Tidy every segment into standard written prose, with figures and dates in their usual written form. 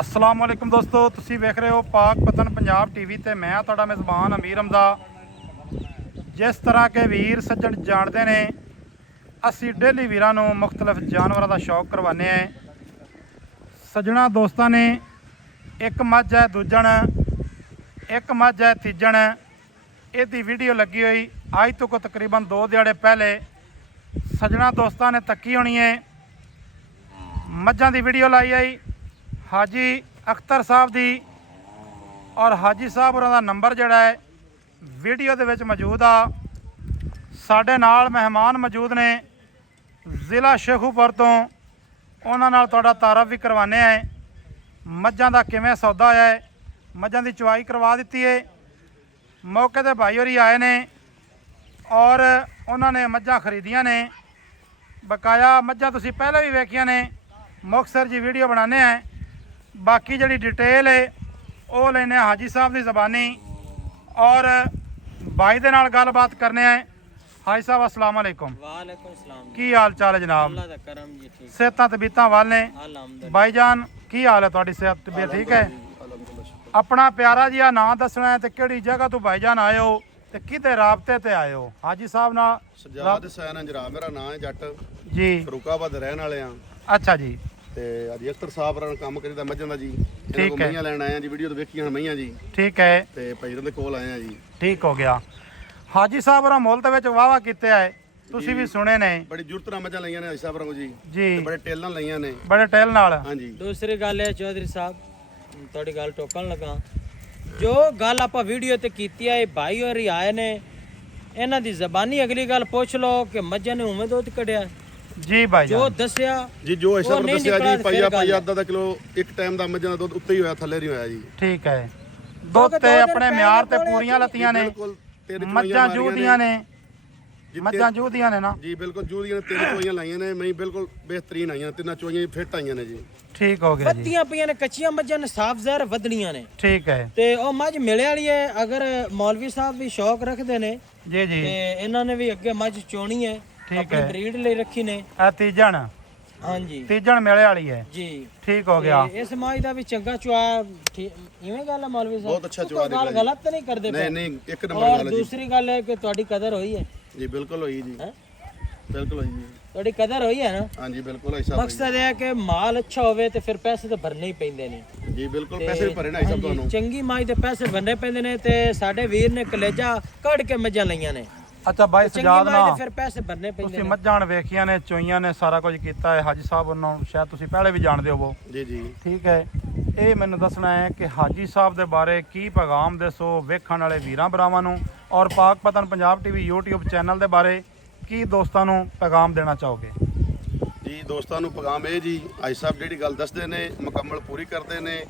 अस्सलाम वालेकुम दोस्तों, तुसी वेख रहे हो पाक पतन पंजाब टीवी ते मैं तुहाडा मेज़बान अमीर हमदा। जिस तरह के वीर सज्जन जानते ने असी डेली वीरां नूं मुख्तलिफ जानवरों का शौक करवाने हैं। सज्जना दोस्तों ने एक मझ है दूजण, एक मझ है तीजण, इहदी वीडियो लगी हुई अज तो को तकरीबन 2 दिहाड़े पहले सज्जना दोस्तों ने तकी होनी है। मझां की वीडियो लाई आई हाजी अख्तर साहब दी और हाजी साहब होरां दा नंबर जिहड़ा है वीडियो दे विच मौजूद आ। साडे नाल मेहमान मौजूद ने ज़िला शेखूपुर तो, उन्हां नाल तुहाडा तारफ भी करवाने हैं। मझां दा किवें सौदा होया है, मझां दी चवाई करवा दित्ती है। मौके ते भाई होरी आए ने और उन्होंने मझां खरीदियां ने। बकाया मझां तुसीं पहले भी वेखियां ने, मुख्तसर जी वीडियो बनाने हैं। बाकी जी डिटेल है वो लेने हाजी साहब की ज़बानी और भाई दे नाल गलबात करने हैं। हाजी साहब अस्सलाम वालेकुम। वालेकुम सलाम। की हाल चाल है जनाब? अल्लाह दा करम जी, ठीक। सेहत तबीयत वाल ने? अल्हम्दुलिल्लाह। भाईजान की हाल है, तुहाडी सेहत तबीयत ठीक है? अपना प्यारा जिहा नाम दसना है तो किहड़ी जगह तो भाईजान आए हो ते किते राबते ते आए हो? हाजी साहब नाल सजाद हुसैन अंजरा मेरा नाम है, जट जी फरूकाबाद रहने वाले हैं। अच्छा जी, ਤੇ ਅੱਜ ਅਖਤਰ ਸਾਹਿਬ ਨਾਲ ਕੰਮ ਕਰੀਦਾ ਮੱਝਾਂ ਦਾ ਜੀ। ਠੀਕ ਇਹਨਾਂ ਕੋਲ ਹੈ। ਮਈਆਂ ਲੈਣ ਆਏ ਆ ਜੀ, ਵੀਡੀਓ ਤੇ ਵੇਖੀਆਂ ਹਨ ਮਈਆਂ ਜੀ, ठीक है, ਤੇ ਭਾਈ ਦੇ ਕੋਲ ਆਏ ਆ ਜੀ। ठीक हो गया। हाजी साहब होरां मुल्क दे विच वाहवा कीते है, तुसीं भी सुने ने ਬੜੀ ਜ਼ਰੂਰਤ ਨਾਲ ਮੱਝਾਂ ਲਈਆਂ ਨੇ ਹਾਜੀ ਸਾਹਿਬ ਨੂੰ ਜੀ, जी, ਤੇ ਬੜੇ ਟੇਲ ਨਾਲ ਲਈਆਂ ਨੇ। बड़े टैल नाल। ਹਾਂਜੀ दूसरी गल है चौधरी साहब, थोड़ी गल टोकन लगा, जो गल आप वीडियो ते कीती है भाई और आए ने, इन्हां दी ज़बानी अगली गल पूछ लो कि मझां ने उवें दुध कढ़िया जी जो भाईजान, दसिया ਜੀ ਜੋ ਹਾਜੀ ਸਾਹਿਬ ਉਹ ਨੇ ਨਹੀਂ ਦੱਸਿਆ ਨਿਕਲਿਆ ਜੀ, ਤੇ ਪਾਈਆ ਫਿਰ ਗੱਲ ਪਾਈਆ ਹੈ। ਅੱਧਾ ਕਿਲੋ ਇੱਕ ਟਾਈਮ ਦਾ ਮੱਝਾਂ ਦਾ ਦੁੱਧ ਉੱਤੇ ਹੀ ਹੋਇਆ, ਥੱਲੇ ਨਹੀਂ ਹੋਇਆ ਜੀ। ठीक है। दुध ते अपने म्यार ते पूरियां लत्तियां ने, ਬਿਲਕੁਲ ਤੇਰੇ मझां जूदियां ने, ਜੀ, मझां जूदियां ने ना? ਜੀ ਬਿਲਕੁਲ ਜੂਦੀਆਂ ਨੇ, ਤਿੰਨ ਚੋਈਆਂ ਲਾਈਆਂ ਨੇ, ਮੈਂ ਬਿਲਕੁਲ ਬਿਹਤਰੀਨ ਆਈਆਂ, ਤਿੰਨਾਂ ਚੋਈਆਂ ਫਿੱਟ ਆਈਆਂ ਨੇ ਜੀ। ठीक हो गया जी, ਵੱਧੀਆਂ ਪਈਆਂ ਨੇ, ਕੱਚੀਆਂ ਮੱਝਾਂ ਨੇ ਸਾਫ਼ ਜ਼ਹਿਰ ਵਧਣੀਆਂ ਨੇ ठीक है ਤੇ ਉਹ ਮੱਝ ਮਿਲੇ ਵਾਲੀ ਹੈ। ਅਗਰ ਮੌਲਵੀ ਸਾਹਿਬ ਵੀ ਸ਼ੌਕ ਰੱਖਦੇ ਨੇ जी जी। ਤੇ ਇਹਨਾਂ ਨੇ ਵੀ ਅੱਗੇ ਮੱਝ ਚੋਣੀ ਹੈ, ਠੀਕ ਆਪਣੀ ਹੈ। ਬਰੀਡ ਲਈ ਰੱਖੀ ਨੇ। आ तीजन, ਹਾਂਜੀ तीजन मेले वाली है। ਜੀ। ठीक हो गया। ਤੇ ਇਸ ਮੱਝ ਦਾ ਵੀ ਚੰਗਾ ਚੁਆ, ਇਵੇਂ ਗੱਲ ਹੈ ਮੌਲਵੀ ਸਾਹਿਬ? ਬਹੁਤ ਅੱਛਾ ਚੁਆ ਗੱਲ ਨਿਕਲਿਆ ਗਲਤ ਤਾਂ ਨਹੀਂ ਕਰਦੇ ਨਹੀਂ ਪਏ? ਨਹੀਂ, ਇੱਕ ਨੰਬਰ ਔਰ ਗੱਲ ਹੈ ਜੀ। ਦੂਸਰੀ ਗੱਲ ਹੈ ਕਿ ਤੁਹਾਡੀ ਕਦਰ ਹੋਈ ਹੈ, ਜੀ ਬਿਲਕੁਲ ਹੋਈ ਜੀ, ਹੈਂ? ਬਿਲਕੁਲ ਹੋਈ ਜੀ। ਤੁਹਾਡੀ ਕਦਰ ਹੋਈ ਹੈ ਨਾ। ਹਾਂਜੀ ਬਿਲਕੁਲ ਹਾਜੀ ਸਾਹਿਬ ਮਕਸਦ ਇਹ ਹੈ ਕਿ ਮਾਲ ਅੱਛਾ ਹੋਵੇ ਤੇ ਫਿਰ ਪੈਸੇ ਤਾਂ ਭਰਨੇ ਹੀ ਪੈਂਦੇ ਨੇ। ਜੀ ਬਿਲਕੁਲ ਪੈਸੇ ਵੀ ਭਰੇ ਨਾ ਹਾਜੀ ਸਾਹਿਬ ਹਾਂਜੀ, ਤੁਹਾਨੂੰ। ਚੰਗੀ ਮਾਈ ਦੇ ਪੈਸੇ ਭਰਨੇ ਪੈਂਦੇ ਨੇ ਤੇ ਸਾਡੇ ਵੀਰ ਨੇ ਕਲੇਜਾ ਕੱਢ ਕੇ ਮੱਝਾਂ ਲਈਆਂ ਨੇ। अच्छा भाई ਚੰਗੀ सजाद ਮਾਈ ना, ਦੇ ਫਿਰ ਪੈਸੇ ਭਰਨੇ ਪੈਂਦੇ ਤੁਸੀਂ ਨੇ। ਮੱਝਾਂ ਵੇਖੀਆਂ ਨੇ, ਚੋਈਆਂ ਨੇ, ਸਾਰਾ ਕੁਝ ਕੀਤਾ ਹੈ। ਹਾਜੀ ਸਾਹਿਬ ਉਹਨਾਂ ਨੂੰ ਸ਼ਾਇਦ ਤੁਸੀਂ ਪਹਿਲੇ ਵੀ ਜਾਣਦੇ ਹੋਵੋ। ਜੀ ਜੀ ਠੀਕ ਹੈ। ਇਹ ਮੈਨੂੰ ਦੱਸਣਾ ਹੈ ਕਿ ਹਾਜੀ ਸਾਹਿਬ ਦੇ ਬਾਰੇ ਕੀ ਪੈਗਾਮ ਦੱਸੋ ਵੇਖਣ ਵਾਲੇ ਵੀਰਾਂ ਭਰਾਵਾਂ ਨੂੰ, ਔਰ ਪਾਕ ਪਤਨ ਪੰਜਾਬ ਟੀਵੀ YouTube ਚੈਨਲ ਦੇ ਬਾਰੇ ਕੀ ਦੋਸਤਾਂ ਨੂੰ ਪੈਗਾਮ ਦੇਣਾ ਚਾਹੋਗੇ? ਜੀ ਦੋਸਤਾਂ ਨੂੰ ਪੈਗਾਮ ਇਹ ਜੀ, ਹਾਜੀ ਸਾਹਿਬ ਜਿਹੜੀ ਗੱਲ ਦੱਸਦੇ ਨੇ ਮੁਕੰਮਲ ਪੂਰੀ ਕਰਦੇ ਨੇ,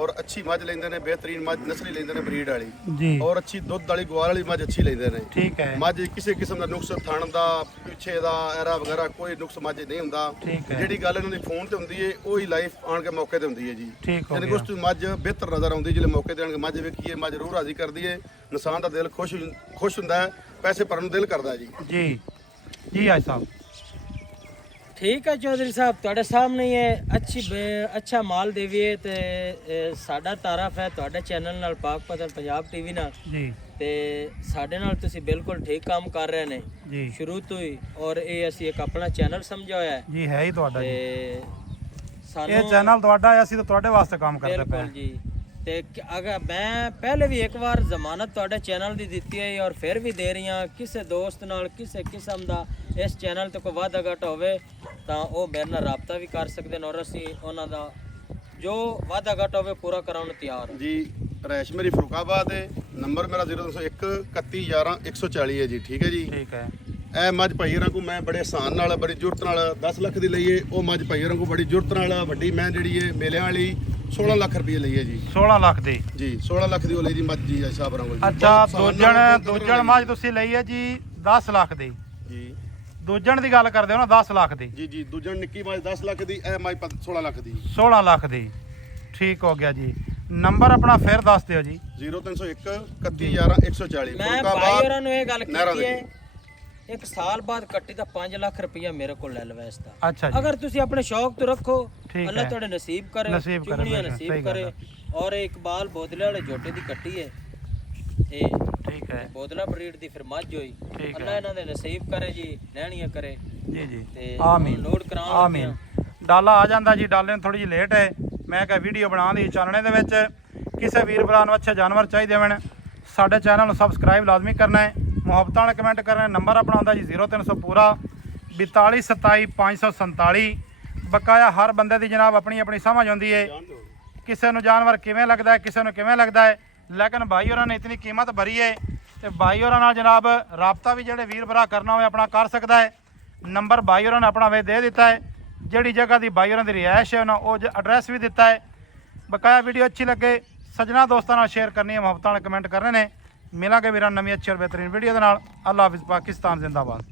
ਔਰ ਅੱਛੀ ਮੱਝ ਲੈਂਦੇ ਨੇ, ਬਿਹਤਰੀਨ ਮੱਝ ਨਸਲੀ ਲੈਂਦੇ ਨੇ, ਬਰੀਡ ਵਾਲੀ, ਜੀ ਔਰ ਅੱਛੀ ਦੁੱਧ ਵਾਲੀ ਗਵਾਲ ਵਾਲੀ ਮੱਝ ਅੱਛੀ ਲੈਂਦੇ ਨੇ। ਠੀਕ ਹੈ, ਮੱਝ ਕਿਸੇ ਕਿਸਮ ਦਾ ਨੁਕਸ ਥਣ ਦਾ, ਪਿੱਛੇ ਦਾ, ਐਰਾ ਵਗੈਰਾ ਕੋਈ ਨੁਕਸ ਮੱਝ ਨਹੀਂ ਹੁੰਦਾ। ਠੀਕ ਹੈ। ਜਿਹੜੀ ਗੱਲ ਇਹਨਾਂ ਦੀ ਫੋਨ ਤੇ ਹੁੰਦੀ ਹੈ ਉਹੀ ਲਾਈਫ ਆਣ ਕੇ ਮੌਕੇ ਤੇ ਹੁੰਦੀ ਹੈ ਜੀ। ਠੀਕ ਹੋ ਯਾਨੀ ਗਿਆ। ਕੁਛ ਮੱਝ ਬਿਹਤਰ ਨਜ਼ਰ ਆਉਂਦੀ ਜਿਹੜੇ ਮੌਕੇ ਤੇ ਆਣ ਕੇ ਮੱਝ ਵੇਖੀਏ, ਮੱਝ ਰੂਹ ਰਾਜ਼ੀ ਕਰਦੀ ਹੈ, ਇਨਸਾਨ ਦਾ ਦਿਲ ਖੁਸ਼ ਹੁੰਦਾ ਹੈ, ਪੈਸੇ ਭਰਨ ਨੂੰ ਦਿਲ ਕਰਦਾ ਹੈ ਜੀ। ਜੀ ਜੀ ਹਾਜੀ ਸਾਹਿਬ, ਠੀਕ ਹੈ ਚੌਧਰੀ ਸਾਹਿਬ, ਤੁਹਾਡੇ ਸਾਹਮਣੇ ਹੀ ਹੈ। ਅੱਛਾ ਮਾਲ ਦੇਵੀਏ ਤੇ ਸਾਡਾ ਤਾਰਫ ਹੈ ਤੁਹਾਡੇ ਚੈਨਲ ਨਾਲ, ਪਾਕ ਪਤਨ ਪੰਜਾਬ ਟੀਵੀ ਨਾਲ। ਜੀ ਤੇ ਸਾਡੇ ਨਾਲ ਤੁਸੀਂ ਬਿਲਕੁਲ ਠੀਕ ਕੰਮ ਕਰ ਰਹੇ ਨੇ ਜੀ ਸ਼ੁਰੂ ਤੋਂ ਹੀ, ਔਰ ਇਹ ਅਸੀਂ ਇੱਕ ਆਪਣਾ ਚੈਨਲ ਸਮਝਿਆ ਹੋਇਆ ਹੈ ਜੀ, ਹੈ ਹੀ ਤੁਹਾਡਾ ਜੀ। ਤੇ ਇਹ ਸਾਨੂੰ ਚੈਨਲ ਤੁਹਾਡਾ ਹੈ, ਅਸੀਂ ਤਾਂ ਤੁਹਾਡੇ ਵਾਸਤੇ ਕੰਮ ਕਰਦੇ ਪਏ ਬਿਲਕੁਲ ਹਾਂ। ਜੀ। ਤੇ ਅਗਰ ਮੈਂ ਪਹਿਲੇ ਵੀ ਇੱਕ ਵਾਰ ਜ਼ਮਾਨਤ ਤੁਹਾਡੇ ਚੈਨਲ ਦੀ ਦਿੱਤੀ ਹੈ ਔਰ ਫਿਰ ਵੀ ਦੇ ਰਹੀ ਹਾਂ। ਕਿਸੇ ਦੋਸਤ ਨਾਲ ਕਿਸੇ ਕਿਸਮ ਦਾ ਇਸ ਚੈਨਲ ਤੇ ਕੋਈ ਵਾਧਾ ਘਾਟਾ ਹੋਵੇ ਤਾਂ ਉਹ ਮੇਰੇ ਨਾਲ ਰਾਬਤਾ ਵੀ ਕਰ ਸਕਦੇ ਨੇ, ਔਰ ਅਸੀਂ ਉਹਨਾਂ ਦਾ ਜੋ ਵਾਧਾ ਘਾਟਾ ਹੋਵੇ ਪੂਰਾ ਕਰਾਉਣ ਨੂੰ ਤਿਆਰ ਹਾਂ। ਜੀ ਰੈਸ਼ ਮੇਰੀ ਫਰੂਕਾਬਾਦ ਹੈ, ਨੰਬਰ ਮੇਰਾ 0301 31 11 140 ਹੈ ਜੀ। ਠੀਕ ਹੈ ਜੀ। ਠੀਕ ਹੈ। ਇਹ ਮੱਝ ਭਾਈ ਹੋਰਾਂ ਕੋਲ ਮੈਂ ਬੜੇ ਆਸਾਨ ਨਾਲ, ਬੜੀ ਜ਼ਰੂਰਤ ਨਾਲ 10 ਲੱਖ ਦੀ ਲਈ ਹੈ। ਉਹ ਮੱਝ ਭਾਈ ਹੋਰਾਂ ਕੋਲ ਬੜੀ ਜ਼ਰੂਰਤ ਨਾਲ ਵੱਡੀ ਮੈਂ ਜਿਹੜੀ ਹੈ ਮੇਲਿਆਂ ਵਾਲੀ 16 ਲੱਖ ਰੁਪਏ ਲਈ ਹੈ ਜੀ। 16 ਲੱਖ ਦੀ? ਜੀ 16 ਲੱਖ ਦੀ ਉਹ ਲਈ ਜੀ ਮੱਝ ਜੀ ਹਾਜੀ ਸਾਹਿਬ ਹੋਰਾਂ ਕੋਲ ਜੀ। ਅੱਛਾ, ਬਹੁਤ ਆਸਾਨ ਨਾਲ ਦੂਜਣ ਮੱਝ ਤੁਸੀਂ ਲਈ ਹੈ ਜੀ 10 ਲੱਖ ਦੀ? ਜੀ ਦੂਜਣ ਦੀ ਗੱਲ ਕਰਦੇ ਹੋ ਨਾ, 10 ਲੱਖ ਦੀ? ਜੀ ਜੀ ਦੂਜਣ ਨਿੱਕੀ ਮੱਝ 10 ਲੱਖ ਦੀ, ਇਹ ਮੱਝ 16 ਲੱਖ ਦੀ। 16 ਲੱਖ ਦੀ, ਠੀਕ ਹੋ ਗਿਆ ਜੀ। ਨੰਬਰ ਆਪਣਾ ਫਿਰ ਦੱਸ ਦਿਓ ਜੀ। 0301 31 11 140 ਮੈਂ ਭਾਈ ਹੋਰਾਂ ਨੂੰ ਇਹ ਗੱਲ ਕੀਤੀ ਹੈ ਇੱਕ ਸਾਲ ਬਾਅਦ ਕੱਟੀ ਤਾਂ 5 ਲੱਖ ਰੁਪਇਆ ਮੇਰੇ ਕੋਲ ਲੈ ਲਵੇ ਇਸ ਦਾ। ਅੱਛਾ ਜੀ ਅਗਰ ਤੁਸੀਂ ਆਪਣੇ ਸ਼ੌਕ ਤੋਂ ਰੱਖੋ, ਠੀਕ ਅੱਲਾ ਹੈ। ਤੁਹਾਡੇ ਨਸੀਬ ਕਰੇ, ਨਸੀਬ ਕਰੇ, ਚੁਗਣੀਆਂ ਬੇਸ਼ੱਕ, ਸਹੀ ਨਸੀਬ ਗੱਲ ਕਰੇ। ਹੈ। ਔਰ ਇਹ ਇਕਬਾਲ ਬੋਦਲੇ ਵਾਲੇ ਜੋਟੇ ਦੀ ਕੱਟੀ ਹੈ, ਇਹ ਠੀਕ ਹੈ ਬੋਦਲਾ ਬਰੀਡ ਦੀ ਫਿਰ ਮੱਝ ਹੋਈ। ਠੀਕ ਅੱਲਾ ਹੈ ਇਹਨਾਂ ਦੇ ਨਸੀਬ ਕਰੇ ਜੀ, ਲੈਣੀਆਂ ਕਰੇ ਜੀ ਜੀ ਤੇ ਆਮੀਨ ਲੋਡ ਕਰਾਉਣ ਆਮੀਨ। ਡਾਲਾ ਆ ਜਾਂਦਾ ਜੀ, ਡਾਲੇ ਨੂੰ ਥੋੜੀ ਜਿਹੀ ਲੇਟ ਹੈ। ਮੈਂ ਕਿਹਾ ਵੀਡੀਓ ਬਣਾਉਣ ਦੀ ਚਾਨਣੇ ਦੇ ਵਿੱਚ ਕਿਸੇ ਵੀਰ ਭਰਾ ਨੂੰ ਅੱਛੇ ਜਾਨਵਰ ਚਾਹੀਦੇ ਹੋਣ, ਸਾਡੇ ਚੈਨਲ ਨੂੰ ਸਬਸਕ੍ਰਾਈਬ ਲਾਜ਼ਮੀ ਕਰਨਾ ਹੈ, ਮੁਹੱਬਤਾਂ ਵਾਲੇ ਕਮੈਂਟ ਕਰਨਾ ਹੈ। ਨੰਬਰ ਆਪਣਾ ਹੁੰਦਾ ਜੀ 0300 ਪੂਰਾ 42 27 547। ਬਕਾਇਆ ਹਰ ਬੰਦੇ ਦੀ ਜਨਾਬ ਆਪਣੀ ਆਪਣੀ ਸਮਝ ਹੁੰਦੀ ਹੈ, ਕਿਸੇ ਨੂੰ ਜਾਨਵਰ ਕਿਵੇਂ ਲੱਗਦਾ ਹੈ, ਕਿਸੇ ਨੂੰ ਕਿਵੇਂ ਲੱਗਦਾ ਹੈ, ਲੇਕਿਨ ਭਾਈ ਹੋਰਾਂ ਨੇ ਇਤਨੀ ਕੀਮਤ ਭਰੀ ਹੈ ਤੇ ਭਾਈ ਹੋਰਾਂ ਨਾਲ ਜਨਾਬ ਰਾਬਤਾ ਵੀ ਜਿਹੜੇ ਵੀਰ ਭਰਾ ਕਰਨਾ ਹੋਵੇ ਆਪਣਾ ਕਰ ਸਕਦਾ ਹੈ। ਨੰਬਰ ਭਾਈ ਹੋਰਾਂ ਨੇ ਆਪਣਾ ਵੇ ਦੇ ਦਿੱਤਾ ਹੈ, ਜਿਹੜੀ ਜਗ੍ਹਾ ਦੀ ਭਾਈ ਹੋਰਾਂ ਦੀ ਰਿਹਾਇਸ਼ ਹੈ ਉਹਨਾਂ ਉਹ ਐਡਰੈਸ ਵੀ ਦਿੱਤਾ ਹੈ। ਬਕਾਇਆ ਵੀਡੀਓ ਅੱਛੀ ਲੱਗੇ ਸੱਜਣਾ ਦੋਸਤਾਂ ਨਾਲ ਸ਼ੇਅਰ ਕਰਨੀ ਹੈ, ਮੁਹੱਬਤਾਂ ਵਾਲੇ ਕਮੈਂਟ ਕਰਨੇ ਨੇ। ਮਿਲਾਂਗੇ ਵੀਰਾਂ ਨਵੀਂ ਅੱਛੀ ਔਰ ਬਿਹਤਰੀਨ ਵੀਡੀਓ ਦੇ ਨਾਲ। ਅੱਲਾ ਹਾਫਿਜ਼, ਪਾਕਿਸਤਾਨ ਜ਼ਿੰਦਾਬਾਦ।